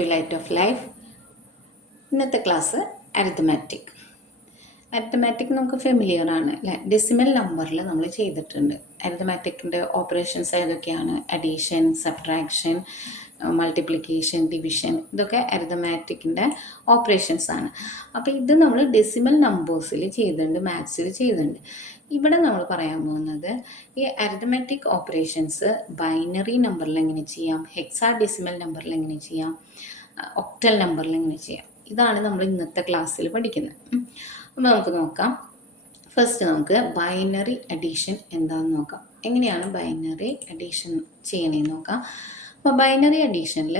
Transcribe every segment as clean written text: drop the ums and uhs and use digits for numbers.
To light of life. ഇന്നത്തെ class arithmetic. Arithmetic നമുക്ക് familiar ആണ് അല്ലേ? ഡെസിമൽ നമ്പറിൽ നമ്മൾ ചെയ്തിട്ടുണ്ട്. അരിത്മാറ്റിക്കിൻ്റെ ഓപ്പറേഷൻസ് ഏതൊക്കെയാണ്? അഡീഷൻ, സബ്ട്രാക്ഷൻ, മൾട്ടിപ്ലിക്കേഷൻ, ഡിവിഷൻ, ഇതൊക്കെ അരിത്മാറ്റിക്കിൻ്റെ ഓപ്പറേഷൻസ് ആണ്. അപ്പോൾ ഇത് നമ്മൾ ഡെസിമൽ നമ്പേഴ്സിൽ ചെയ്തിട്ടുണ്ട്, മാത്സിൽ ചെയ്തിട്ടുണ്ട്. ഇവിടെ നമ്മൾ പറയാൻ പോകുന്നത് ഈ അരിത്മാറ്റിക് ഓപ്പറേഷൻസ് ബൈനറി നമ്പറിൽ എങ്ങനെ ചെയ്യാം, ഹെക്സാഡെസിമൽ നമ്പറിൽ എങ്ങനെ ചെയ്യാം, ഒക്ടൽ നമ്പറിൽ എങ്ങനെ ചെയ്യാം. ഇതാണ് നമ്മൾ ഇന്നത്തെ ക്ലാസ്സിൽ പഠിക്കുന്നത്. അപ്പോൾ നമുക്ക് നോക്കാം. ഫസ്റ്റ് നമുക്ക് ബൈനറി അഡീഷൻ എന്താണെന്ന് നോക്കാം. എങ്ങനെയാണ് ബൈനറി അഡീഷൻ ചെയ്യണേന്ന് നോക്കാം. അപ്പോൾ ബൈനറി അഡീഷനിൽ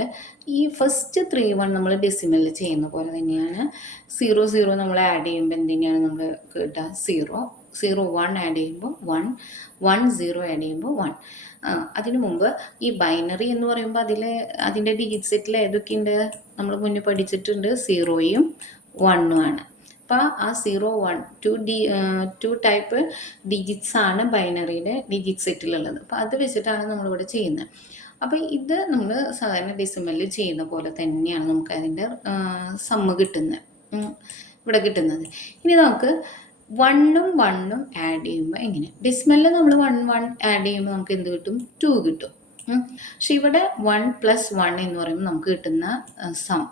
ഈ ഫസ്റ്റ് 3 1 നമ്മൾ ഡെസിമലിൽ ചെയ്യുന്ന പോലെ തന്നെയാണ്. 0 0 നമ്മൾ ആഡ് ചെയ്യുമ്പോൾ എന്തിനാണ് നമ്മൾ കിട്ടുക? 0 0 1 ആഡ് ചെയ്യുമ്പോൾ 1 1 0 ആഡ് ചെയ്യുമ്പോൾ 1. അതിനു മുമ്പ് ഈ ബൈനറി എന്ന് പറയുമ്പോൾ അതിൻ്റെ ഡിജിറ്റ് സെറ്റിൽ ഏതൊക്കെയുണ്ട്? നമ്മൾ മുന്നേ പഠിച്ചിട്ടുണ്ട്, 0യും 1ഉം ആണ്. അപ്പോൾ ആ 0 1 2 ടൈപ്പ് ഡിജിറ്റ്സ് ആണ് ബൈനറിയുടെ ഡിജിറ്റ് സെറ്റിലുള്ളത്. അപ്പോൾ അത് വെച്ചിട്ടാണ് നമ്മളിവിടെ ചെയ്യുന്നത്. അപ്പോൾ ഇത് നമ്മൾ സാധാരണ ഡെസിമലിൽ ചെയ്യുന്ന പോലെ തന്നെയാണ് നമുക്ക് അതിൻ്റെ സമ്മ് കിട്ടുന്നത്, ഇവിടെ കിട്ടുന്നത്. ഇനി നമുക്ക് 1ഉം 1ഉം ആഡ് ചെയ്യുമ്പോൾ എങ്ങനെ? ഡെസിമലിൽ നമ്മൾ 1 1 ആഡ് ചെയ്യുമ്പോൾ നമുക്ക് എന്ത് കിട്ടും? 2 കിട്ടും. പക്ഷെ ഇവിടെ 1 + 1 എന്ന് പറയുമ്പോൾ നമുക്ക് കിട്ടുന്ന സം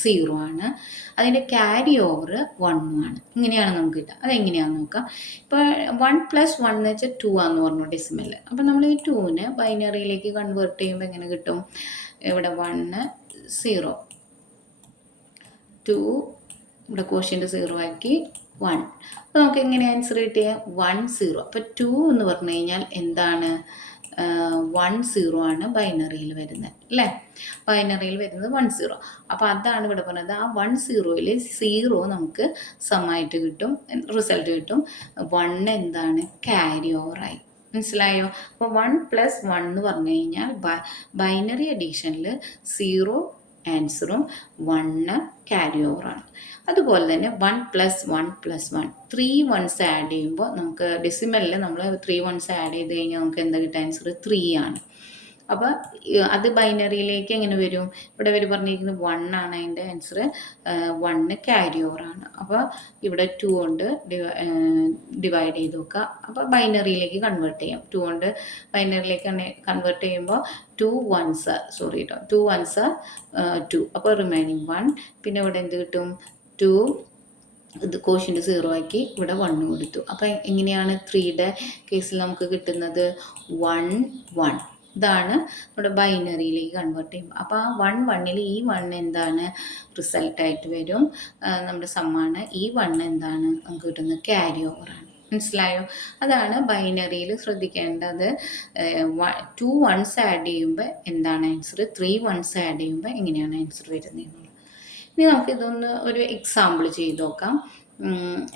0 ആണ്. അതിൻ്റെ ക്യാരി ഓവർ 1ഉം ആണ്. ഇങ്ങനെയാണ് നമുക്ക് കിട്ടുക. അതെങ്ങനെയാണെന്ന് നോക്കാം. ഇപ്പോൾ 1 + 1 എന്ന് വെച്ചാൽ 2 ആണെന്ന് പറഞ്ഞു ഡെസിമലിൽ. അപ്പോൾ നമ്മൾ ഈ 2നെ ബൈനറിയിലേക്ക് കൺവേർട്ട് ചെയ്യുമ്പോൾ എങ്ങനെ കിട്ടും? ഇവിടെ 1 0 2, ഇവിടെ കോഷ്യൻ്റ് 0 ആക്കി 1. അപ്പോൾ നമുക്ക് എങ്ങനെ ആൻസർ കിട്ടിയ 1 0. അപ്പോൾ 2 എന്ന് പറഞ്ഞു കഴിഞ്ഞാൽ എന്താണ്? 1 0 ആണ് ബൈനറിയിൽ വരുന്നത് അല്ലേ? ബൈനറിയിൽ വരുന്നത് 1 0. അപ്പോൾ അതാണ് ഇവിടെ പറഞ്ഞത്. ആ 1 0യിൽ 0 നമുക്ക് സമായിട്ട് കിട്ടും, റിസൾട്ട് കിട്ടും. 1 എന്താണ്? ക്യാരി ഓവറായി. മനസ്സിലായോ? അപ്പോൾ 1 + 1 എന്ന് പറഞ്ഞു കഴിഞ്ഞാൽ ബൈനറി അഡീഷനിൽ 0 ആൻസറും 1 ക്യാരി ഓവറാണ്. അതുപോലെ തന്നെ 1 + 1 + 1 3 1s ആഡ് ചെയ്യുമ്പോൾ നമുക്ക് ഡെസിമലിൽ നമ്മൾ 3 1s ആഡ് ചെയ്ത് കഴിഞ്ഞാൽ നമുക്ക് എന്താ കിട്ടുക? ആൻസർ 3 ആണ്. അപ്പോൾ അത് ബൈനറിയിലേക്ക് എങ്ങനെ വരും? ഇവിടെ ഇവർ പറഞ്ഞിരിക്കുന്നത് 1 ആണ് അതിൻ്റെ ആൻസർ. 1 ക്യാരി ഓവറാണ്. അപ്പോൾ ഇവിടെ 2 കൊണ്ട് ഡിവൈഡ് ചെയ്ത് നോക്കുക. അപ്പോൾ ബൈനറിയിലേക്ക് കൺവേർട്ട് ചെയ്യാം. 2 കൊണ്ട് ബൈനറിയിലേക്ക് കൺവേർട്ട് ചെയ്യുമ്പോൾ 2 1s 2 1s 2. അപ്പോൾ റിമൈനിങ് 1. പിന്നെ ഇവിടെ എന്ത് കിട്ടും? 2 ഇത് കോഷ്യൻ്റ് 0 ആക്കി ഇവിടെ 1 കൊടുത്തു. അപ്പോൾ എങ്ങനെയാണ് 3യുടെ കേസിൽ നമുക്ക് കിട്ടുന്നത്? 1 1. ഇതാണ് നമ്മുടെ ബൈനറിയിലേക്ക് കൺവേർട്ട് ചെയ്യുമ്പോൾ. അപ്പോൾ ആ 1 1ൽ ഈ 1 എന്താണ്? റിസൾട്ടായിട്ട് വരും, നമ്മുടെ സമ്മാണ്. ഈ 1 എന്താണ്? നമുക്ക് കിട്ടുന്നത് ക്യാരി ഓവറാണ്. മനസ്സിലായോ? അതാണ് ബൈനറിയിൽ ശ്രദ്ധിക്കേണ്ടത്. 2 1s ആഡ് ചെയ്യുമ്പോൾ എന്താണ് ആൻസർ? 3 1s ആഡ് ചെയ്യുമ്പോൾ എങ്ങനെയാണ് ആൻസർ വരുന്നത്? ഇനി നമുക്കിതൊന്ന് ഒരു എക്സാമ്പിൾ ചെയ്ത് നോക്കാം.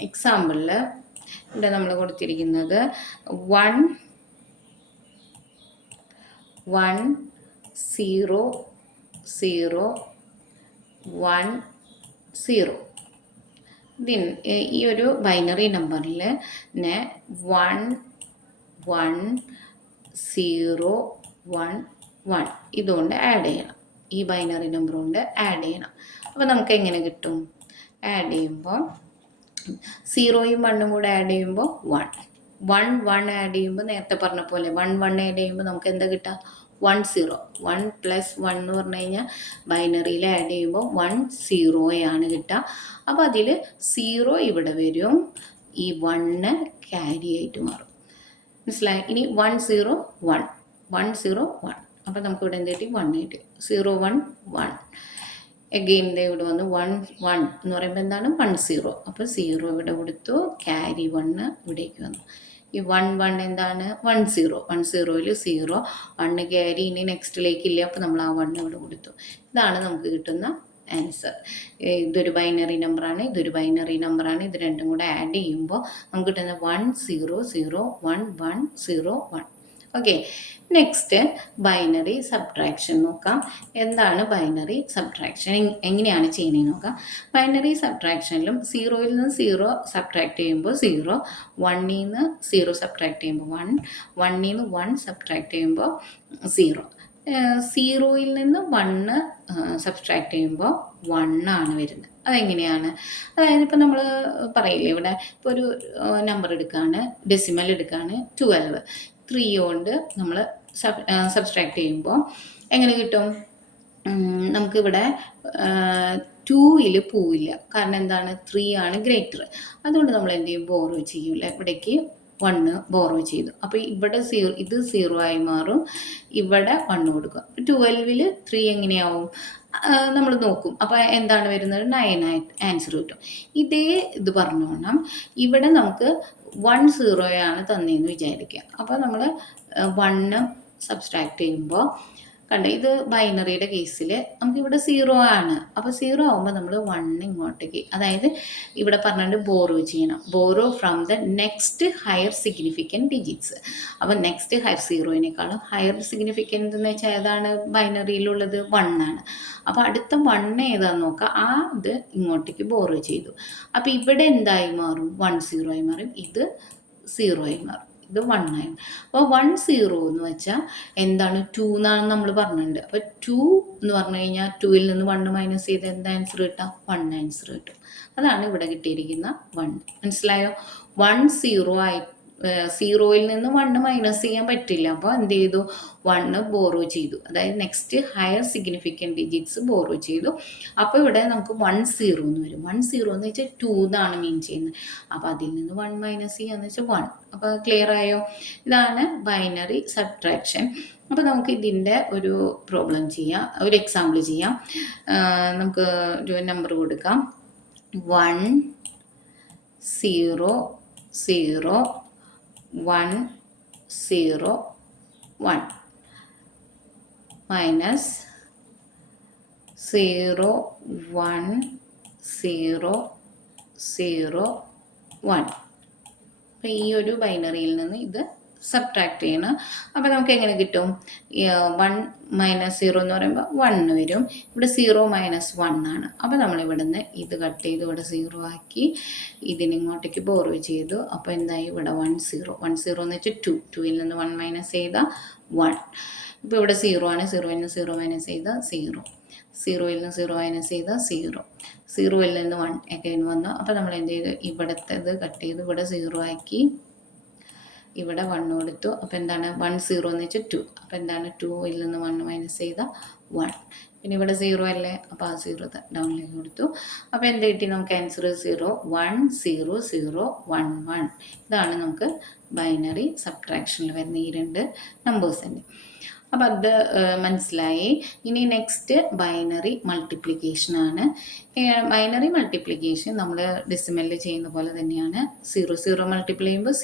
എക്സാമ്പിളിൽ ഇവിടെ നമ്മൾ കൊടുത്തിരിക്കുന്നത് 1 1 0 0 1 0. ഈ ഒരു ബൈനറി നമ്പറിൽ 1 1 0 1 1 ഇതുകൊണ്ട് ആഡ് ചെയ്യണം. ഈ ബൈനറി നമ്പർ കൊണ്ട് ആഡ് ചെയ്യണം. അപ്പോൾ നമുക്ക് എങ്ങനെ കിട്ടും? ആഡ് ചെയ്യുമ്പോൾ 0യും 1ഉം കൂടെ ആഡ് ചെയ്യുമ്പോൾ 1 1 1 ആഡ് ചെയ്യുമ്പോൾ നേരത്തെ പറഞ്ഞ പോലെ 1 1 ആഡ് ചെയ്യുമ്പോൾ നമുക്ക് എന്താ കിട്ടുക? 1 0. 1 + 1 എന്ന് പറഞ്ഞു കഴിഞ്ഞാൽ ബൈനറിയിൽ ആഡ് ചെയ്യുമ്പോൾ 1 0 ആണ് കിട്ടുക. അപ്പോൾ അതിൽ 0 ഇവിടെ വരും, ഈ 1 ക്യാരി ആയിട്ട് മാറും. മനസ്സിലായി? ഇനി 1 0 1 1 0 1. അപ്പോൾ നമുക്ക് ഇവിടെ എന്ത് കിട്ടി? 1 കിട്ടി. 0 1 1. എഗെയിൻ ഇവിടെ വന്നു 1 1 എന്ന് പറയുമ്പോൾ എന്താണ്? 1 0. അപ്പോൾ 0 ഇവിടെ കൊടുത്തു, ക്യാരി 1 ഇവിടേക്ക് വന്നു. ഈ 1 1 എന്താണ്? 1 0. 1 0ൽ 0 1 ക്യാരി ഇനി നെക്സ്റ്റിലേക്ക് ഇല്ല. അപ്പോൾ നമ്മൾ ആ 1 ഇവിടെ കൊടുത്തു. ഇതാണ് നമുക്ക് കിട്ടുന്ന ആൻസർ. ഇതൊരു ബൈനറി നമ്പറാണ്, ഇതൊരു ബൈനറി നമ്പറാണ്. ഇത് രണ്ടും കൂടെ ആഡ് ചെയ്യുമ്പോൾ നമുക്ക് കിട്ടുന്ന 1 0 0 1 1 0 1. ഓക്കെ, നെക്സ്റ്റ് ബൈനറി സബ്ട്രാക്ഷൻ നോക്കാം. എന്താണ് ബൈനറി സബ്ട്രാക്ഷൻ, എങ്ങനെയാണ് ചെയ്യുന്നതെന്ന് നോക്കാം. ബൈനറി സബ്ട്രാക്ഷനിലും 0ൽ നിന്ന് 0 സബ്ട്രാക്ട് ചെയ്യുമ്പോൾ 0, 1ൽ നിന്ന് 0 സബ്ട്രാക്ട് ചെയ്യുമ്പോൾ 1, 1ൽ നിന്ന് 1 സബ്ട്രാക്ട് ചെയ്യുമ്പോൾ 0. സീറോയിൽ നിന്ന് 1 സബ്സ്ട്രാക്ട് ചെയ്യുമ്പോൾ 1 ആണ് വരുന്നത്. അതെങ്ങനെയാണ്? അതായത് ഇപ്പോൾ നമ്മൾ പറയില്ലേ, ഇവിടെ ഇപ്പോൾ ഒരു നമ്പർ എടുക്കുകയാണ്, ഡെസിമൽ എടുക്കുകയാണ് 12. 3 കൊണ്ട് നമ്മൾ സബ്സ്ട്രാക്ട് ചെയ്യുമ്പോൾ എങ്ങനെ കിട്ടും? നമുക്കിവിടെ 2ൽ പോവില്ല. കാരണം എന്താണ്? 3 ആണ് ഗ്രേറ്റർ. അതുകൊണ്ട് നമ്മൾ എന്ത് ചെയ്യും? ബോറോ ചെയ്യൂല. ഇവിടേക്ക് 1 ബോറോ ചെയ്തു. അപ്പോൾ ഇവിടെ ഇത് 0 ആയി മാറും. ഇവിടെ 1 കൊടുക്കുക. 12ൽ 3 എങ്ങനെയാവും? നമ്മൾ നോക്കും. അപ്പോൾ എന്താണ് വരുന്നത്? 9 ആയിട്ട് ആൻസർ കിട്ടും. ഇതേ ഇത് പറഞ്ഞോണം ഇവിടെ നമുക്ക് 1 0 ആണ് തന്നതെന്ന് വിചാരിക്കുക. അപ്പോൾ നമ്മൾ 1 സബ്സ്ട്രാക്ട് ചെയ്യുമ്പോൾ കണ്ട, ഇത് ബൈനറിയുടെ കേസിൽ നമുക്കിവിടെ 0 ആണ്. അപ്പോൾ 0 ആകുമ്പോൾ നമ്മൾ 1 ഇങ്ങോട്ടേക്ക്, അതായത് ഇവിടെ പറഞ്ഞിട്ട് ബോറോ ചെയ്യണം. Borrow from the next higher significant digits. അപ്പോൾ നെക്സ്റ്റ് ഹയർ 0നേക്കാളും ഹയർ സിഗ്നിഫിക്കൻറ്റ് എന്ന് വെച്ചാൽ ഏതാണ്? ബൈനറിയിലുള്ളത് 1 ആണ്. അപ്പോൾ അടുത്ത 1 ഏതാണെന്ന് നോക്കുക. ആ ഇത് ഇങ്ങോട്ടേക്ക് ബോറോ ചെയ്തു. അപ്പോൾ ഇവിടെ എന്തായി മാറും? 1 0 ആയി മാറും. ഇത് 0 ആയി മാറും. ഇത് 1 ആയി. അപ്പോൾ 1 0 എന്ന് വെച്ചാൽ എന്താണ്? 2 എന്നാണ് നമ്മൾ പറഞ്ഞിട്ടുണ്ട്. അപ്പോൾ 2 എന്ന് പറഞ്ഞു കഴിഞ്ഞാൽ 2ൽ നിന്ന് 1 മൈനസ് ചെയ്ത് എന്താ ആൻസർ കിട്ടാം? 1 ആൻസർ കിട്ടും. അതാണ് ഇവിടെ കിട്ടിയിരിക്കുന്ന 1. മനസ്സിലായോ? 1 0 ആയി, 0ൽ നിന്ന് 1 മൈനസ് ചെയ്യാൻ പറ്റില്ല. അപ്പോൾ എന്ത് ചെയ്തു? 1 ബോറോ ചെയ്തു. അതായത് next higher significant digits borrow ചെയ്തു. അപ്പോൾ ഇവിടെ നമുക്ക് 1 0 എന്ന് വരും. 1 0 എന്ന് വെച്ചാൽ 2 എന്നാണ് മീൻ ചെയ്യുന്നത്. അപ്പോൾ അതിൽ നിന്ന് 1 മൈനസ് ചെയ്യാന്ന് വെച്ചാൽ 1. അപ്പോൾ ക്ലിയർ ആയോ? ഇതാണ് ബൈനറി സബ്ട്രാക്ഷൻ. അപ്പോൾ നമുക്ക് ഇതിൻ്റെ ഒരു പ്രോബ്ലം ചെയ്യാം, ഒരു എക്സാമ്പിൾ ചെയ്യാം. നമുക്ക് ഒരു നമ്പർ കൊടുക്കാം. 1 0 0 1 0 1 മൈനസ് 0 1 0 0 1. അപ്പോൾ ഈ ഒരു ബൈനറിയിൽ നിന്ന് ഇത് സബ്ട്രാക്ട് ചെയ്യണം. അപ്പോൾ നമുക്ക് എങ്ങനെ കിട്ടും? 1 മൈനസ് 0 എന്ന് പറയുമ്പോൾ 1 വരും. ഇവിടെ 0 മൈനസ് 1 ആണ്. അപ്പോൾ നമ്മൾ ഇവിടെ നിന്ന് ഇത് കട്ട് ചെയ്ത് ഇവിടെ 0 ആക്കി ഇതിനിങ്ങോട്ടേക്ക് ബോറോ ചെയ്തു. അപ്പോൾ എന്തായി? ഇവിടെ 1 0. 1 0 എന്ന് വെച്ചാൽ 2. 2ൽ നിന്ന് 1 മൈനസ് ചെയ്താൽ 1. ഇപ്പോൾ ഇവിടെ 0 ആണ്. 0ൽ നിന്ന് 0 മൈനസ് ചെയ്താൽ 0. 0ൽ നിന്ന് 0 മൈനസ് ചെയ്താൽ 0. 0ൽ നിന്ന് 1 അഗൈൻ വന്നു. അപ്പോൾ നമ്മൾ എന്ത് ചെയ്തു? ഇവിടുത്തെ ഇത് കട്ട് ചെയ്ത് ഇവിടെ 0 ആക്കി ഇവിടെ 1 കൊടുത്തു. അപ്പോൾ എന്താണ്? 1 0 എന്ന് വെച്ചാൽ 2. അപ്പോൾ എന്താണ്? 2ൽ നിന്ന് 1 മൈനസ് ചെയ്താൽ 1. പിന്നെ ഇവിടെ 0 അല്ലേ? അപ്പോൾ ആ 0 ഡൗണിലേക്ക് കൊടുത്തു. അപ്പോൾ എന്ത് കിട്ടി? നമുക്ക് ആൻസർ 0 1 0 0 1 1. ഇതാണ് നമുക്ക് ബൈനറി സബ്ട്രാക്ഷനിൽ വരുന്ന ഈ 2 നമ്പേഴ്സിൻ്റെ. അപ്പോൾ അത് മനസ്സിലായി. ഇനി നെക്സ്റ്റ് ബൈനറി മൾട്ടിപ്ലിക്കേഷനാണ്. ബൈനറി മൾട്ടിപ്ലിക്കേഷൻ നമ്മൾ ഡെസിമലിൽ ചെയ്യുന്ന പോലെ തന്നെയാണ്. 0 0 മൾട്ടിപ്ലൈ ചെയ്യുമ്പോൾ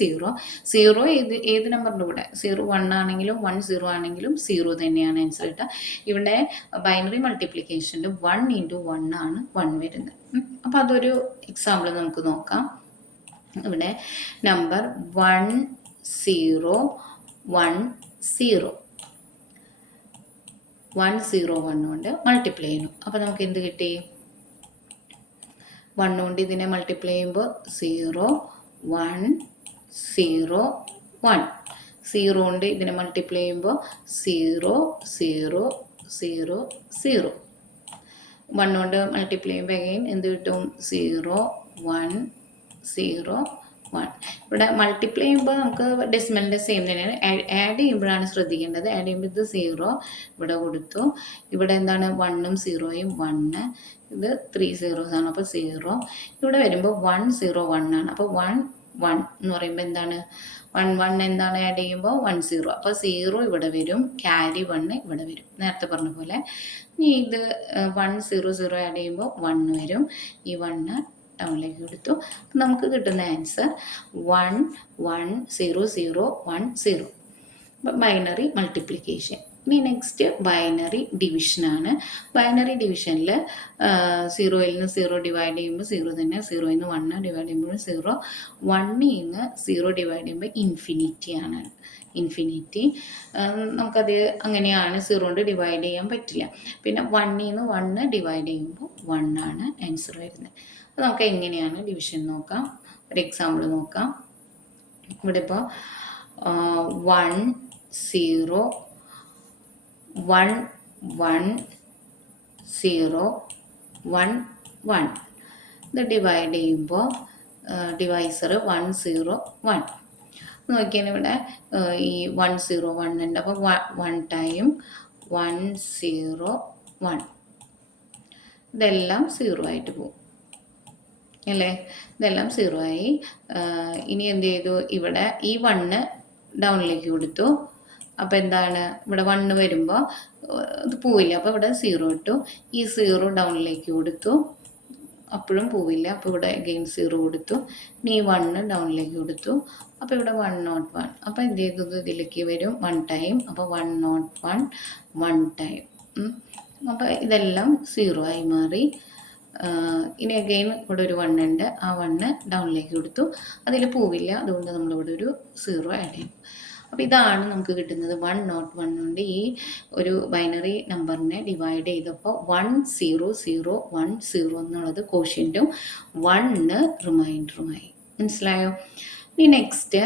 0 ഏത് നമ്പറിൻ്റെ കൂടെ? 0 1 ആണെങ്കിലും 1 0 ആണെങ്കിലും 0 തന്നെയാണ് ആൻസർ കിട്ടുക. ഇവിടെ ബൈനറി മൾട്ടിപ്ലിക്കേഷനിൽ 1 × 1 ആണ് 1 വരുന്നത്. അപ്പോൾ അതൊരു എക്സാമ്പിൾ നമുക്ക് നോക്കാം. ഇവിടെ നമ്പർ 1 0 1 0 1 0 1 കൊണ്ട് മൾട്ടിപ്ലൈ ചെയ്യുന്നു. അപ്പോൾ നമുക്ക് എന്ത് കിട്ടി? 1 കൊണ്ട് ഇതിനെ മൾട്ടിപ്ലൈ ചെയ്യുമ്പോൾ 0 1 0 1. 0 കൊണ്ട് ഇതിനെ മൾട്ടിപ്ലൈ ചെയ്യുമ്പോൾ 0 0 0 0. 1 കൊണ്ട് മൾട്ടിപ്ലൈ ചെയ്യുമ്പോൾ അഗൈൻ എന്ത് കിട്ടും? 0 1 0 1. ഇവിടെ മൾട്ടിപ്ലൈ ചെയ്യുമ്പോൾ നമുക്ക് ഡെസിമലിൻ്റെ സെയിം തന്നെയാണ്. ആഡ് ചെയ്യുമ്പോഴാണ് ശ്രദ്ധിക്കേണ്ടത്. ആഡ് ചെയ്യുമ്പോൾ ഇത് 0 ഇവിടെ കൊടുത്തു. ഇവിടെ എന്താണ്? 1ഉം 0യും 1. ഇത് 3 zeros ആണ്. അപ്പോൾ 0. ഇവിടെ വരുമ്പോൾ 1 0 1 ആണ്. അപ്പോൾ 1 1 എന്ന് പറയുമ്പോൾ എന്താണ്? 1 1 എന്താണ്? ആഡ് ചെയ്യുമ്പോൾ 1 0. അപ്പോൾ 0 ഇവിടെ വരും, ക്യാരി 1 ഇവിടെ വരും. നേരത്തെ പറഞ്ഞ പോലെ ഇനി ഇത് 1 0 0 ആഡ് ചെയ്യുമ്പോൾ 1 വരും. ഈ 1 ഡൗണിലേക്ക് കൊടുത്തു. നമുക്ക് കിട്ടുന്ന ആൻസർ 1 1 0 0 1 0. Binary multiplication. ഇനി നെക്സ്റ്റ് ബൈനറി ഡിവിഷനാണ്. ബൈനറി ഡിവിഷനിൽ 0ൽ നിന്ന് 0 ഡിവൈഡ് ചെയ്യുമ്പോൾ 0 തന്നെ. 0ൽ നിന്ന് 1 ഡിവൈഡ് ചെയ്യുമ്പോൾ 0. 1ൽ നിന്ന് 0 ഡിവൈഡ് ചെയ്യുമ്പോൾ ഇൻഫിനിറ്റി ആണ്. ഇൻഫിനിറ്റി നമുക്കത് അങ്ങനെയാണ്. 0 കൊണ്ട് ഡിവൈഡ് ചെയ്യാൻ പറ്റില്ല. പിന്നെ 1ൽ നിന്ന് 1 ഡിവൈഡ് ചെയ്യുമ്പോൾ 1 ആണ് ആൻസർ വരുന്നത്. അപ്പോൾ നമുക്ക് എങ്ങനെയാണ് ഡിവിഷൻ നോക്കാം. ഒരു എക്സാമ്പിൾ നോക്കാം. ഇവിടെ ഇപ്പോൾ 1 0 1 1 0 1 1. ഇത് ഡിവൈഡ് ചെയ്യുമ്പോൾ ഡിവൈസർ 1 0 1. നോക്കിയാൽ ഇവിടെ ഈ 1 0 1 ഉണ്ട്. അപ്പോൾ 1 ടൈം 1 0 1. ഇതെല്ലാം 0 ആയിട്ട് പോകും അല്ലേ? ഇതെല്ലാം 0 ആയി. ഇനി എന്ത് ചെയ്തു? ഇവിടെ ഈ 1 ഡൗണിലേക്ക് കൊടുത്തു. അപ്പോൾ എന്താണ്? ഇവിടെ 1 വരുമ്പോൾ ഇത് പോവില്ല. അപ്പോൾ ഇവിടെ 0 ഇട്ടു. ഈ 0 ഡൗണിലേക്ക് കൊടുത്തു. അപ്പോഴും പോവില്ല. അപ്പോൾ ഇവിടെ അഗെയിൻ 0 കൊടുത്തു. ഇനി ഈ 1 ഡൗണിലേക്ക് കൊടുത്തു. അപ്പോൾ ഇവിടെ 101. അപ്പോൾ എന്ത് ചെയ്തത്? ഇതിലേക്ക് വരും 1 ടൈം. അപ്പോൾ 101 1 ടൈം. അപ്പോൾ ഇതെല്ലാം 0 ആയി മാറി. ഇനി അഗെയിൻ ഇവിടെ ഒരു 1 ഉണ്ട്. ആ 1 ഡൗണിലേക്ക് കൊടുത്തു. അതിൽ പോവില്ല. അതുകൊണ്ട് നമ്മളിവിടെ ഒരു 0 ആഡ് ചെയ്യും. അപ്പോൾ ഇതാണ് നമുക്ക് കിട്ടുന്നത്. 101 കൊണ്ട് ഈ ഒരു ബൈനറി നമ്പറിനെ ഡിവൈഡ് ചെയ്തപ്പോൾ 10010 എന്നുള്ളത് കോഷ്യൻറ്റും 1 റിമൈൻഡറുമായി. മനസ്സിലായോ? ഇനി നെക്സ്റ്റ്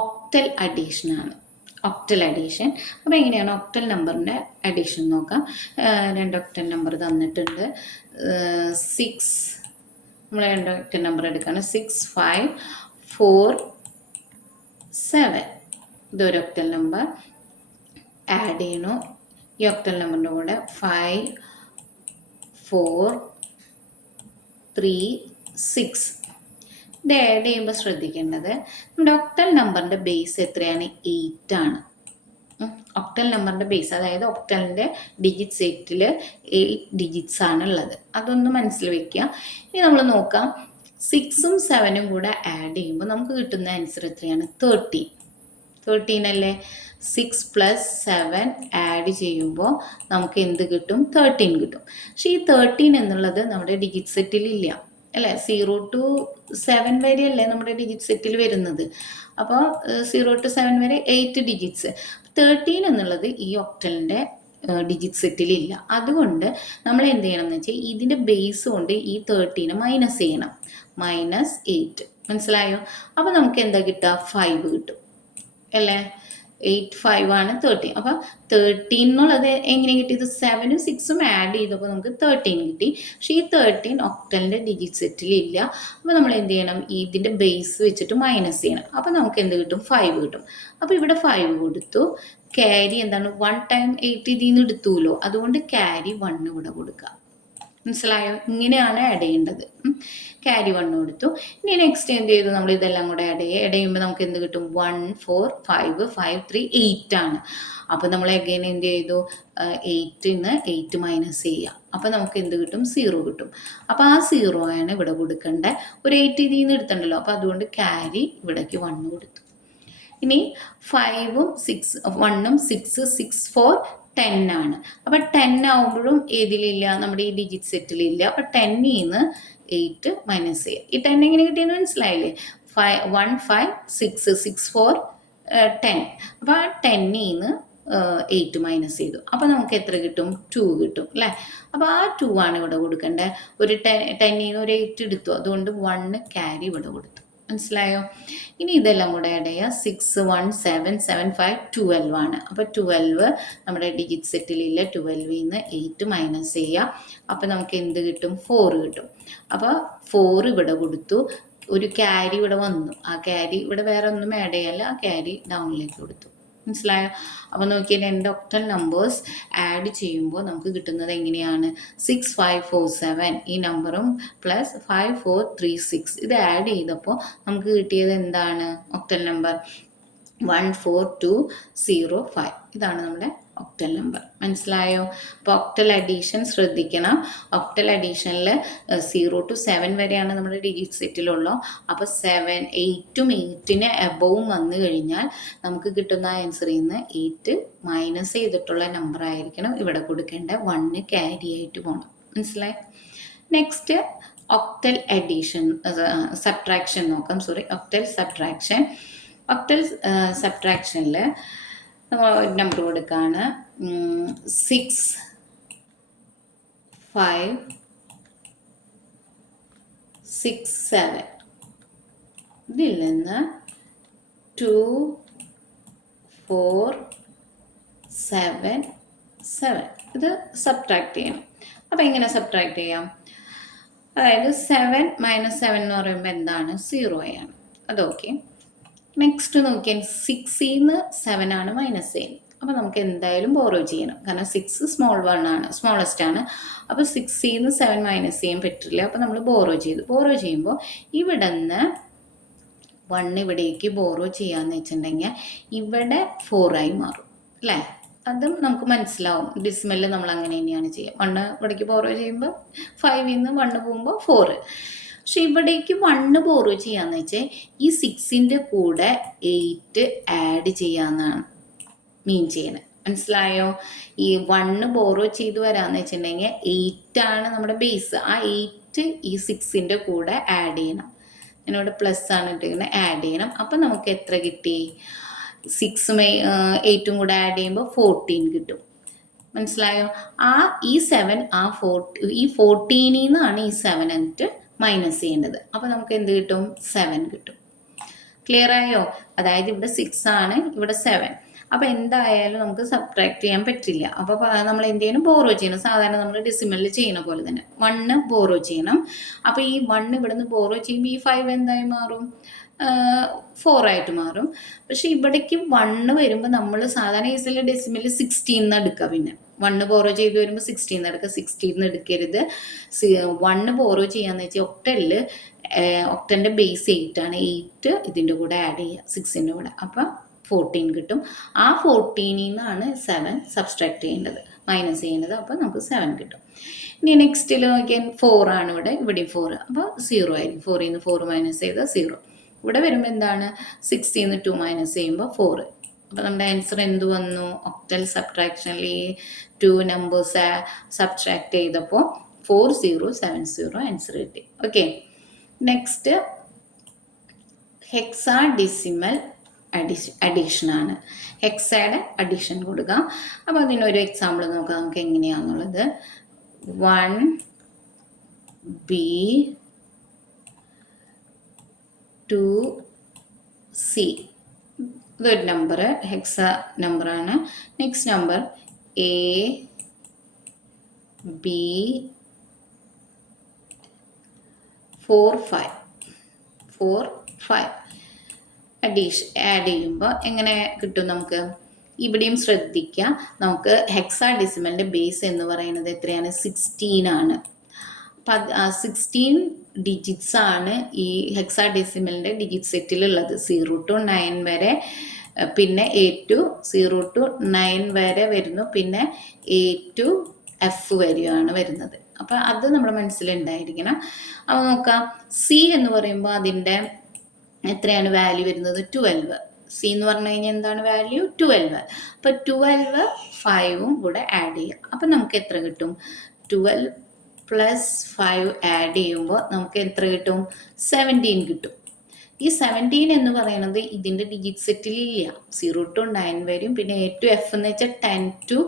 ഒക്ടൽ അഡീഷനാണ്. Octal addition. അപ്പോൾ എങ്ങനെയാണ് ഒക്ടൽ നമ്പറിൻ്റെ അഡീഷൻ നോക്കാം. 2 ഒക്ടൽ നമ്പർ തന്നിട്ടുണ്ട്. 6 നമ്മൾ 2 ഒക്ടൽ നമ്പർ എടുക്കുകയാണ്. 6 5 4 7. ഇതൊരു ഒക്ടൽ നമ്പർ. ആഡ് ചെയ്യണു. ഈ ഒക്ടൽ നമ്പറിൻ്റെ കൂടെ 5 4 3 6. ഇത് ആഡ് ചെയ്യുമ്പോൾ ശ്രദ്ധിക്കേണ്ടത് നമ്മുടെ ഒക്ടൽ നമ്പറിൻ്റെ ബേസ് എത്രയാണ്? 8 ആണ്. ഒക്ടൽ നമ്പറിൻ്റെ ബേസ്, അതായത് ഒക്ടലിൻ്റെ ഡിജിറ്റ് സെറ്റിൽ 8 ഡിജിറ്റ്സ് ആണ് ഉള്ളത്. അതൊന്ന് മനസ്സിൽ വെക്കുക. ഇനി നമ്മൾ നോക്കാം. 6ഉം 7ഉം കൂടെ ആഡ് ചെയ്യുമ്പോൾ നമുക്ക് കിട്ടുന്ന ആൻസർ എത്രയാണ്? 13 അല്ലേ? 6 + 7 ആഡ് ചെയ്യുമ്പോൾ നമുക്ക് എന്ത് കിട്ടും? 13 കിട്ടും. പക്ഷേ ഈ 13 എന്നുള്ളത് നമ്മുടെ ഡിജിറ്റ് സെറ്റിലില്ല അല്ലേ? 0 to 7 വരെയല്ലേ നമ്മുടെ ഡിജിറ്റ് സെറ്റിൽ വരുന്നത്. അപ്പോൾ 0 to 7 വരെ 8 ഡിജിറ്റ്സ്. 13 എന്നുള്ളത് ഈ ഒക്ടലിൻ്റെ ഡിജിറ്റ് സെറ്റിലില്ല. അതുകൊണ്ട് നമ്മൾ എന്ത് ചെയ്യണം എന്ന് വെച്ചാൽ ഇതിൻ്റെ ബേസ് കൊണ്ട് ഈ 13 മൈനസ് ചെയ്യണം. -8. മനസ്സിലായോ? അപ്പോൾ നമുക്ക് എന്താ കിട്ടുക? 5 കിട്ടും അല്ലേ? 8 5 ആണ് 13. അപ്പോൾ 13 എന്നുള്ളത് എങ്ങനെ കിട്ടിയത്? 7ഉം 6ഉം ആഡ് ചെയ്തപ്പോൾ നമുക്ക് 13 കിട്ടി. പക്ഷേ ഈ 13 ഒക്ടലിൻ്റെ ഡിജിറ്റ് സെറ്റിലില്ല. അപ്പോൾ നമ്മൾ എന്ത് ചെയ്യണം? ഇതിൻ്റെ ബേസ് വെച്ചിട്ട് മൈനസ് ചെയ്യണം. അപ്പോൾ നമുക്ക് എന്ത് കിട്ടും? 5 കിട്ടും. അപ്പോൾ ഇവിടെ 5 കൊടുത്തു. ക്യാരി എന്താണ്? 1 ടൈം 8 ഇതിൽ നിന്ന് എടുത്തുല്ലോ. അതുകൊണ്ട് ക്യാരി 1 ഇവിടെ കൊടുക്കുക. മനസ്സിലായോ? ഇങ്ങനെയാണ് ആഡ് ചെയ്യേണ്ടത്. ക്യാരി 1 കൊടുത്തു. ഇനി നെക്സ്റ്റ് എന്ത് ചെയ്തു? നമ്മൾ ഇതെല്ലാം കൂടെ ആഡ് ചെയ്യുമ്പോൾ നമുക്ക് എന്ത് കിട്ടും? 1 4 5 5 3 8 ആണ്. അപ്പോൾ നമ്മൾ അഗൈൻ എന്ത് ചെയ്തു? 8ന്ന് 8 മൈനസ് ചെയ്യുക. അപ്പോൾ നമുക്ക് എന്ത് കിട്ടും? 0 കിട്ടും. അപ്പോൾ ആ 0 ആണ് ഇവിടെ കൊടുക്കേണ്ടത്. ഒരു 8 ഇതിൽ നിന്ന് എടുത്തിട്ടുണ്ടല്ലോ. അപ്പോൾ അതുകൊണ്ട് ക്യാരി ഇവിടേക്ക് 1 കൊടുത്തു. ഇനി 5ഉം 1ഉം 6 6 4 10 ആണ്. അപ്പോൾ 10 ആവുമ്പോഴും ഏതിലില്ല? നമ്മുടെ ഈ ഡിജിറ്റ് സെറ്റിലില്ല. അപ്പോൾ 10ന്ന് 8 മൈനസ് ചെയ്യുക. ഈ 10 എങ്ങനെ കിട്ടിയെന്ന് മനസ്സിലായില്ലേ? 1 5 6 6 4 10. അപ്പോൾ ആ 10ന്ന് 8 മൈനസ് ചെയ്തു. അപ്പോൾ നമുക്ക് എത്ര കിട്ടും? 2 കിട്ടും അല്ലേ? അപ്പോൾ ആ 2 ആണ് ഇവിടെ കൊടുക്കേണ്ടത്. ഒരു 10ന്ന് ഒരു 8 എടുത്തു. അതുകൊണ്ട് 1 ക്യാരി ഇവിടെ കൊടുത്തു. മനസ്സിലായോ? ഇനി ഇതെല്ലാം കൂടെ ആഡ് ചെയ്യുക. 6 1 7 7 5 12 ആണ്. അപ്പോൾ 12 നമ്മുടെ ഡിജിറ്റ് സെറ്റിലില്ല. 12ന്ന് 8 മൈനസ് ചെയ്യുക. അപ്പോൾ നമുക്ക് എന്ത് കിട്ടും? 4 കിട്ടും. അപ്പോൾ 4 ഇവിടെ കൊടുത്തു. ഒരു ക്യാരി ഇവിടെ വന്നു. ആ ക്യാരി ഇവിടെ വേറെ ഒന്നും ആഡ് ചെയ്യാല്ല. ആ ക്യാരി ഡൗണിലേക്ക് കൊടുത്തു. മനസ്സിലായോ? അപ്പോൾ നോക്കിയാൽ 2 ഒക്ടൽ നമ്പേഴ്സ് ആഡ് ചെയ്യുമ്പോൾ നമുക്ക് കിട്ടുന്നത് എങ്ങനെയാണ്? 6 5 4 7 ഈ നമ്പറും പ്ലസ് 5 4 3 6 ഇത് ആഡ് ചെയ്തപ്പോൾ നമുക്ക് കിട്ടിയത് എന്താണ്? Octal number 14205. ഇതാണ് നമ്മുടെ ഒക്ടൽ നമ്പർ. മനസ്സിലായോ? അപ്പോൾ ഒക്ടൽ അഡീഷൻ ശ്രദ്ധിക്കണം. ഒക്ടൽ അഡീഷനിൽ 0 to 7 വരെയാണ് നമ്മുടെ ഡിജിറ്റ് സെറ്റിലുള്ളൂ. അപ്പോൾ 8ഉം 8ന് എബവും വന്നു കഴിഞ്ഞാൽ നമുക്ക് കിട്ടുന്ന ആൻസറിൽ നിന്ന് 8 മൈനസ് ചെയ്തിട്ടുള്ള നമ്പർ ആയിരിക്കണം ഇവിടെ കൊടുക്കേണ്ട. 1 ക്യാരി ആയിട്ട് പോകണം. മനസ്സിലായി? നെക്സ്റ്റ് ഒക്ടൽ അഡീഷൻ സബ്ട്രാക്ഷൻ നോക്കാം. Octal subtraction. ഒക്ടൽ സബ്ട്രാക്ഷനിൽ നമ്പർ കൊടുക്കുകയാണ്. 6 5 6 7. ഇതിൽ നിന്ന് 2 4 7 7 ഇത് സബ്ട്രാക്ട് ചെയ്യണം. അപ്പോൾ എങ്ങനെ സബ്ട്രാക്ട് ചെയ്യാം? അതായത് 7 - 7 എന്ന് പറയുമ്പോൾ എന്താണ്? 0 ആണ്. അതൊക്കെ. നെക്സ്റ്റ് നോക്കിയാൽ 6 7 ആണ് മൈനസ് ചെയ്യുന്നത്. അപ്പോൾ നമുക്ക് എന്തായാലും ബോറോ ചെയ്യണം, കാരണം 6 സ്മോളസ്റ്റ് ആണ്. അപ്പോൾ 6 7 മൈനസ് ചെയ്യാൻ പറ്റില്ല. അപ്പോൾ നമ്മൾ ബോറോ ചെയ്യുമ്പോൾ ഇവിടെ നിന്ന് 1 ഇവിടേക്ക് ബോറോ ചെയ്യാന്ന് വെച്ചിട്ടുണ്ടെങ്കിൽ ഇവിടെ 4 ആയി മാറും അല്ലേ? അതും നമുക്ക് മനസ്സിലാവും. ഡിസിമലിൽ നമ്മൾ അങ്ങനെ തന്നെയാണ് ചെയ്യുക. 1 ഇവിടേക്ക് ബോറോ ചെയ്യുമ്പോൾ 5 1 പോകുമ്പോൾ 4. പക്ഷെ ഇവിടേക്ക് 1 ബോറോ ചെയ്യാന്ന് വെച്ചാൽ ഈ 6ൻ്റെ കൂടെ 8 ആഡ് ചെയ്യാന്നാണ് മീൻ ചെയ്യണത്. മനസ്സിലായോ? ഈ 1 ബോറോ ചെയ്ത് വരാന്ന് വെച്ചിട്ടുണ്ടെങ്കിൽ 8 ആണ് നമ്മുടെ ബേസ്. ആ 8 ഈ 6ൻ്റെ കൂടെ ആഡ് ചെയ്യണം. ഞാനിവിടെ പ്ലസ് ആണ് ഇട്ടിരിക്കുന്നത്, ആഡ് ചെയ്യണം. അപ്പം നമുക്ക് എത്ര കിട്ടി? 6 8 കൂടെ ആഡ് ചെയ്യുമ്പോൾ 14 കിട്ടും. മനസ്സിലായോ? ഈ 7 ഈ 14 നിന്നാണ് ഈ 7 എന്നിട്ട് മൈനസ് ചെയ്യേണ്ടത്. അപ്പോൾ നമുക്ക് എന്ത് കിട്ടും? 7 കിട്ടും. ക്ലിയർ ആയോ? അതായത് ഇവിടെ 6 ആണ്, ഇവിടെ 7. അപ്പോൾ എന്തായാലും നമുക്ക് സബ്ട്രാക്ട് ചെയ്യാൻ പറ്റില്ല. അപ്പോൾ നമ്മൾ എന്ത് ചെയ്യണം? ബോറോ ചെയ്യണം. സാധാരണ നമ്മൾ ഡെസിമലിൽ ചെയ്യുന്ന പോലെ തന്നെ 1 ബോറോ ചെയ്യണം. അപ്പോൾ ഈ 1 ഇവിടെ നിന്ന് ബോറോ ചെയ്യുമ്പോൾ ഈ 5 എന്തായി മാറും? 4 ആയിട്ട് മാറും. പക്ഷെ ഇവിടേക്ക് 1 വരുമ്പോൾ നമ്മൾ സാധാരണ കേസിൽ ഡെസിമലിൽ 16 എടുക്കുക. പിന്നെ 1 ബോറോ ചെയ്ത് വരുമ്പോൾ 16 എടുക്കുക. 16 എടുക്കരുത്. 1 ബോറോ ചെയ്യാന്ന് വെച്ചാൽ ഒക്ടൻ്റെ ബേസ് 8 ആണ്. 8 ഇതിൻ്റെ കൂടെ ആഡ് ചെയ്യുക 6ൻ്റെ കൂടെ. അപ്പോൾ 14 കിട്ടും. ആ 14 നിന്നാണ് 7 സബ്സ്ട്രാക്ട് ചെയ്യേണ്ടത്, മൈനസ് ചെയ്യേണ്ടത്. അപ്പോൾ നമുക്ക് 7 കിട്ടും. ഇനി നെക്സ്റ്റിൽ നോക്കിയാൽ 4 ആണ് ഇവിടെ 4. അപ്പോൾ 0 ആയിരിക്കും. 4 നിന്ന് 4 മൈനസ് ചെയ്താൽ 0. ഇവിടെ വരുമ്പോൾ എന്താണ്? 6 നിന്ന് 2 മൈനസ് ചെയ്യുമ്പോൾ 4. അപ്പോൾ നമ്മുടെ ആൻസർ എന്ത് വന്നു? ഒക്ടൽ സബ്ട്രാക്ഷനിൽ ഈ 2 നമ്പേഴ്സ് സബ്ട്രാക്ട് ചെയ്തപ്പോൾ 4070 ആൻസർ കിട്ടി. ഓക്കെ. നെക്സ്റ്റ് ഹെക്സാഡെസിമൽ അഡീഷൻ ആണ്. ഹെക്സയുടെ അഡീഷൻ കൊടുക്കാം. അപ്പോൾ അതിനൊരു എക്സാമ്പിൾ നോക്കാം നമുക്ക് എങ്ങനെയാണെന്നുള്ളത്. 1B 2C ഇതൊരു നമ്പർ, ഹെക്സ നമ്പറാണ്. നെക്സ്റ്റ് നമ്പർ AB 4 5 ആഡ് ചെയ്യുമ്പോൾ എങ്ങനെ കിട്ടും നമുക്ക്? ഇവിടെയും ശ്രദ്ധിക്കുക, നമുക്ക് ഹെക്സാഡെസിമലിൻ്റെ ബേസ് എന്ന് പറയുന്നത് എത്രയാണ്? 16 ആണ്. 16 ഡിജിറ്റ്സ് ആണ് ഈ ഹെക്സാഡെസിമലിൻ്റെ ഡിജിറ്റ് സെറ്റിലുള്ളത്. 0 to 9 വരെ, പിന്നെ A to 0 to 9 വരെ വരുന്നു, പിന്നെ A to F വരെയാണ് വരുന്നത്. അപ്പോൾ അത് നമ്മുടെ മനസ്സിലുണ്ടായിരിക്കണം. അപ്പോൾ നോക്കാം, C എന്ന് പറയുമ്പോൾ അതിൻ്റെ എത്രയാണ് വാല്യൂ വരുന്നത്? 12. സി എന്ന് പറഞ്ഞു കഴിഞ്ഞാൽ എന്താണ് വാല്യൂ? 12. അപ്പോൾ 12 5 കൂടെ ആഡ് ചെയ്യുക. അപ്പം നമുക്ക് എത്ര കിട്ടും? 12 + 5 ആഡ് ചെയ്യുമ്പോൾ നമുക്ക് എത്ര കിട്ടും? 17 കിട്ടും. ഈ 17 എന്ന് പറയുന്നത് ഇതിൻ്റെ ഡിജിറ്റ് സെറ്റിലില്ല. 0 to 9 വരും, പിന്നെ A to F എന്ന് വെച്ചാൽ 10 to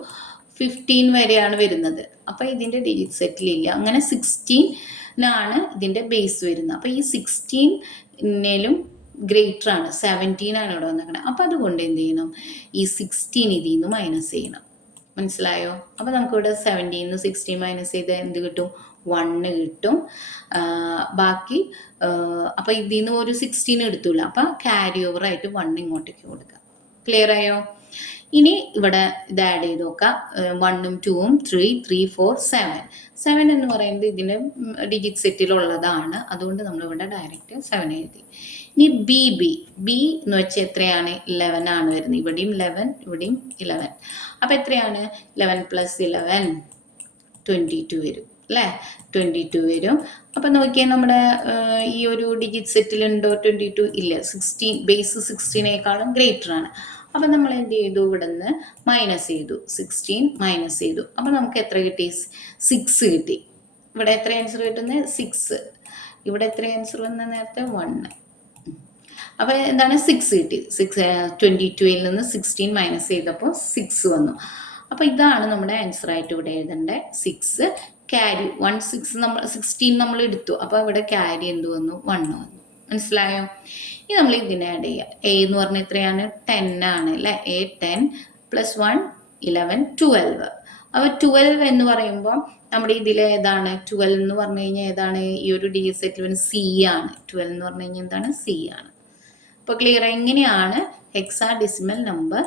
15 വരെയാണ് വരുന്നത്. അപ്പോൾ ഇതിൻ്റെ ഡിജിറ്റ് സെറ്റിലില്ല. അങ്ങനെ 16 ഇതിൻ്റെ ബേസ് വരുന്നത്. അപ്പോൾ ഈ 16 ഗ്രേറ്റർ ആണ്, 17 ആണ് ഇവിടെ വന്നിരിക്കുന്നത്. അപ്പോൾ അതുകൊണ്ട് എന്ത് ചെയ്യണം? ഈ 16 ഇതിൽ നിന്ന് മൈനസ് ചെയ്യണം. മനസ്സിലായോ? അപ്പോൾ നമുക്കിവിടെ 17 16 മൈനസ് ചെയ്ത് എന്ത് കിട്ടും? 1 കിട്ടും. ബാക്കി അപ്പോൾ ഇതിൽ നിന്ന് ഒരു 16 എടുത്തില്ല. അപ്പോൾ ക്യാരി ഓവറായിട്ട് 1 ഇങ്ങോട്ടേക്ക് കൊടുക്കുക. ക്ലിയർ ആയോ? ഇനി ഇവിടെ ഇത് ആഡ് ചെയ്ത് നോക്കാം. 1 2 3 3 4 7 എന്ന് പറയുന്നത് ഇതിൻ്റെ ഡിജിറ്റ് സെറ്റിലുള്ളതാണ്. അതുകൊണ്ട് നമ്മളിവിടെ ഡയറക്റ്റ് 7 എഴുതി. ഇനി ബി എന്ന് വെച്ചാൽ എത്രയാണ്? 11 ആണ് വരുന്നത്. ഇവിടെയും 11, ഇവിടെയും 11. അപ്പോൾ എത്രയാണ്? 11 + 11 22 വരും അല്ലേ? 22 വരും. അപ്പം നോക്കിയാൽ നമ്മുടെ ഈ ഒരു ഡിജിറ്റ് സെറ്റിലുണ്ടോ 22? ഇല്ല. 16 ബേസ് 16നേക്കാളും ഗ്രേറ്റർ ആണ്. അപ്പം നമ്മൾ എന്ത് ചെയ്തു? ഇവിടെ നിന്ന് മൈനസ് ചെയ്തു. 16 മൈനസ് ചെയ്തു. അപ്പം നമുക്ക് എത്ര കിട്ടി? 6 കിട്ടി. ഇവിടെ എത്ര ആൻസർ കിട്ടുന്നത്? 6. ഇവിടെ എത്ര ആൻസർ വന്നത് നേരത്തെ? 1. അപ്പോൾ എന്താണ്? 6 കിട്ടി. 22ൽ നിന്ന് 16 മൈനസ് ചെയ്തപ്പോൾ 6 വന്നു. അപ്പോൾ ഇതാണ് നമ്മുടെ ആൻസർ ആയിട്ട് ഇവിടെ എഴുതേണ്ടത്. 6 ക്യാരി 16 നമ്മൾ എടുത്തു. അപ്പോൾ ഇവിടെ ക്യാരി എന്ത് വന്നു? 1 വന്നു. മനസ്സിലായോ? ഇനി നമ്മൾ ഇതിനെ ആഡ് ചെയ്യുക. A എന്ന് പറഞ്ഞാൽ എത്രയാണ്? 10 ആണ് അല്ലേ? A 10 + 1 11 12. അപ്പോൾ 12 എന്ന് പറയുമ്പോൾ നമ്മുടെ ഇതിൽ ഏതാണ് 12 എന്ന് പറഞ്ഞു കഴിഞ്ഞാൽ ഏതാണ് ഈ ഒരു ഡി സെറ്റിൽ സി ആണ്. 12 എന്ന് പറഞ്ഞു കഴിഞ്ഞാൽ എന്താണ് സി ആണ്. അപ്പോൾ ക്ലിയർ. എങ്ങനെയാണ് ഹെക്സാഡെസിമൽ നമ്പർ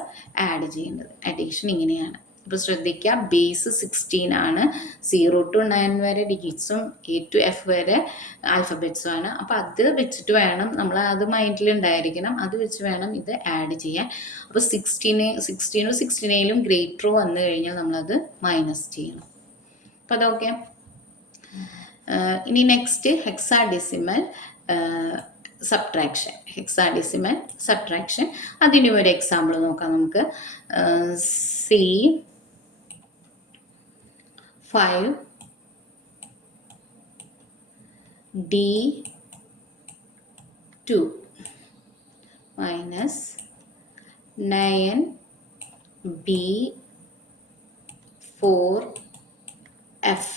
ആഡ് ചെയ്യേണ്ടത്? അഡീഷൻ ഇങ്ങനെയാണ്. അപ്പോൾ ശ്രദ്ധിക്കുക, ബേസ് 16 ആണ്. 0 to 9 വരെ ഡിജിറ്റ്സും 8 to F വരെ ആൽഫബറ്റ്സും ആണ്. അപ്പോൾ അത് വെച്ചിട്ട് വേണം നമ്മൾ, അത് മൈൻഡിൽ ഉണ്ടായിരിക്കണം, അത് വെച്ച് വേണം ഇത് ആഡ് ചെയ്യാൻ. അപ്പോൾ 16 16ലും ഗ്രേറ്റർ വന്നു കഴിഞ്ഞാൽ നമ്മളത് മൈനസ് ചെയ്യണം. അപ്പോൾ അതൊക്കെ. ഇനി next hexadecimal subtraction. Hexadecimal subtraction, അതിന് ഒരു എക്സാമ്പിൾ നോക്കാം നമുക്ക്. C 5 D2 minus 9B4F.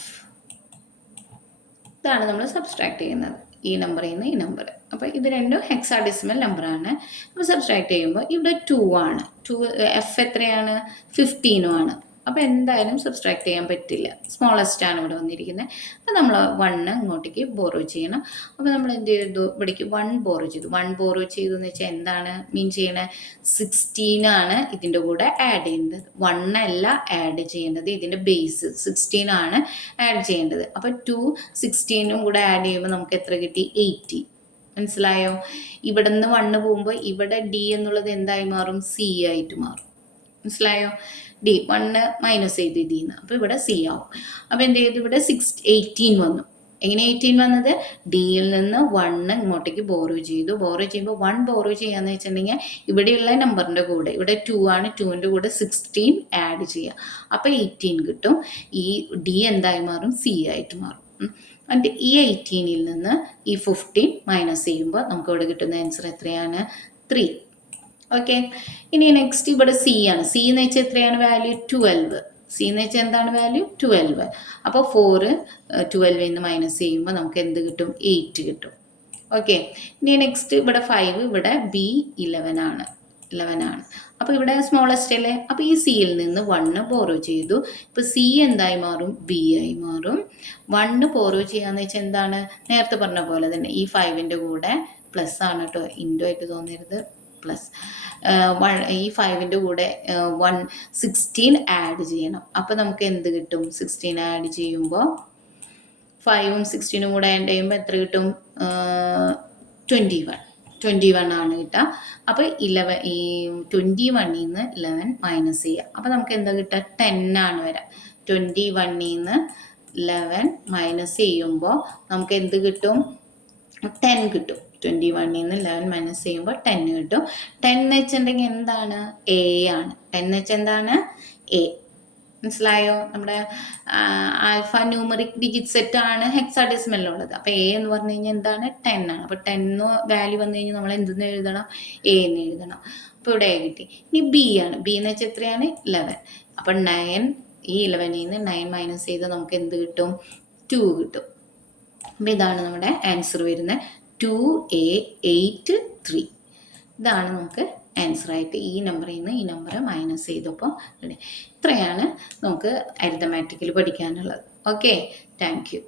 ഇതാണ് നമ്മൾ സബ്സ്ട്രാക്ട് ചെയ്യുന്നത്, ഈ നമ്പറിൽ നിന്ന് ഈ നമ്പർ. അപ്പോൾ ഇത് രണ്ടും ഹെക്സാഡെസിമൽ നമ്പറാണ്. അപ്പോൾ സബ്സ്ട്രാക്ട് ചെയ്യുമ്പോൾ ഇവിടെ 2 ആണ്. F എത്രയാണ്? 15 ആണ്. അപ്പോൾ എന്തായാലും സബ്സ്ട്രാക്ട് ചെയ്യാൻ പറ്റില്ല, സ്മോളസ്റ്റ് ആണ് ഇവിടെ വന്നിരിക്കുന്നത്. അപ്പോൾ നമ്മൾ 1 ഇങ്ങോട്ടേക്ക് ബോറോ ചെയ്യണം. അപ്പോൾ നമ്മൾ എന്ത് ചെയ്തു? ഇവിടേക്ക് 1 ബോറോ ചെയ്തു. 1 ബോറോ ചെയ്തു എന്ന് വെച്ചാൽ എന്താണ് മീൻ ചെയ്യണത്? 16 ആണ് ഇതിൻ്റെ കൂടെ ആഡ് ചെയ്യേണ്ടത്. 1 അല്ല ആഡ് ചെയ്യേണ്ടത്, ഇതിൻ്റെ ബേസ് 16 ആണ് ആഡ് ചെയ്യേണ്ടത്. അപ്പോൾ 2 16ഉം കൂടെ ആഡ് ചെയ്യുമ്പോൾ നമുക്ക് എത്ര കിട്ടി? 80. മനസ്സിലായോ? ഇവിടെ നിന്ന് 1 പോകുമ്പോൾ ഇവിടെ ഡി എന്നുള്ളത് എന്തായി മാറും? സി ആയിട്ട് മാറും. മനസ്സിലായോ? ഡി 1 മൈനസ് ചെയ്ത് ഇതിന്ന്, അപ്പോൾ ഇവിടെ സി ആവും. അപ്പോൾ എന്ത് ചെയ്തു? ഇവിടെ 18 വന്നു. എങ്ങനെ 18 വന്നത്? ഡിയിൽ നിന്ന് 1 ഇങ്ങോട്ടേക്ക് ബോറോ ചെയ്തു. ബോറോ ചെയ്യുമ്പോൾ 1 ബോറോ ചെയ്യാന്ന് വെച്ചിട്ടുണ്ടെങ്കിൽ ഇവിടെയുള്ള നമ്പറിൻ്റെ കൂടെ, ഇവിടെ 2 ആണ്, 2ൻ്റെ കൂടെ 16 ആഡ് ചെയ്യുക. അപ്പോൾ 18 കിട്ടും. ഈ ഡി എന്തായി മാറും? സി ആയിട്ട് മാറും. എന്നിട്ട് ഈ 18ൽ നിന്ന് ഈ 15 മൈനസ് ചെയ്യുമ്പോൾ നമുക്ക് ഇവിടെ കിട്ടുന്ന ആൻസർ എത്രയാണ്? 3. ഓക്കെ. ഇനി നെക്സ്റ്റ് ഇവിടെ സി ആണ്. സി എന്ന് വെച്ചാൽ എത്രയാണ് വാല്യൂ? 12. സി എന്ന് വെച്ചാൽ എന്താണ് വാല്യൂ? 12. അപ്പോൾ 4 12ൽ നിന്ന് മൈനസ് ചെയ്യുമ്പോൾ നമുക്ക് എന്ത് കിട്ടും? 8 കിട്ടും. ഓക്കെ. ഇനി നെക്സ്റ്റ് ഇവിടെ 5, ഇവിടെ ബി 11 ആണ്. അപ്പോൾ ഇവിടെ സ്മോളസ്റ്റ് അല്ലേ? അപ്പോൾ ഈ സിയിൽ നിന്ന് 1 ബോറോ ചെയ്തു. ഇപ്പോൾ സി എന്തായി മാറും? ബി ആയി മാറും. 1 ബോറോ ചെയ്യാന്ന് വെച്ചാൽ എന്താണ്? നേരത്തെ പറഞ്ഞ പോലെ തന്നെ ഈ 5ൻ്റെ കൂടെ പ്ലസ് ആണ് കേട്ടോ, ഇൻഡോ ആയിട്ട് തോന്നരുത്, പ്ലസ് ഈ 5ൻ്റെ കൂടെ 16 ആഡ് ചെയ്യണം. അപ്പോൾ നമുക്ക് എന്ത് കിട്ടും? 16 ആഡ് ചെയ്യുമ്പോൾ 5ഉം 16ഉം കൂടെ ആഡ് ചെയ്യുമ്പോൾ എത്ര കിട്ടും? 21 ആണ് കിട്ടുക. അപ്പോൾ 21ൽ നിന്ന് 11 മൈനസ് ചെയ്യുക. അപ്പോൾ നമുക്ക് എന്താ കിട്ടുക? 10 ആണ് വരാം. 21ൽ നിന്ന് 11 മൈനസ് ചെയ്യുമ്പോൾ നമുക്ക് എന്ത് കിട്ടും? 10 കിട്ടും. 21ൽ നിന്ന് 11 മൈനസ് ചെയ്യുമ്പോൾ 10 കിട്ടും. 10 എന്ന് വെച്ചിട്ടുണ്ടെങ്കിൽ എന്താണ്? എ ആണ്. 10 എന്ന് വെച്ചാൽ എന്താണ്? എ. മനസ്സിലായോ? നമ്മുടെ ആൽഫ ന്യൂമറിക് ഡിജിറ്റ് സെറ്റ് ആണ് ഹെക്സാഡെസിമലിലുള്ളത്. അപ്പോൾ എ എന്ന് പറഞ്ഞു കഴിഞ്ഞാൽ എന്താണ്? 10 ആണ്. അപ്പോൾ 10 വാല്യൂ വന്നു കഴിഞ്ഞാൽ നമ്മൾ എന്തെന്ന് എഴുതണം? എ എന്ന് എഴുതണം. അപ്പോൾ ഇവിടെ എ കിട്ടി. ഇനി ബി ആണ്. ബി എന്ന് വെച്ചാൽ എത്രയാണ്? 11. അപ്പോൾ 9, ഈ 11ൽ നിന്ന് 9 മൈനസ് ചെയ്ത് നമുക്ക് എന്ത് കിട്ടും? 2 കിട്ടും. അപ്പോൾ ഇതാണ് നമ്മുടെ ആൻസർ വരുന്നത്, 2883. ഇതാണ് നമുക്ക് ആൻസറായിട്ട് ഈ നമ്പറിൽ നിന്ന് ഈ നമ്പർ മൈനസ് ചെയ്തപ്പോൾ ഇത്രയാണ് നമുക്ക് അരിത്തമാറ്റിക്കൽ പഠിക്കാനുള്ളത്. Okay, thank you.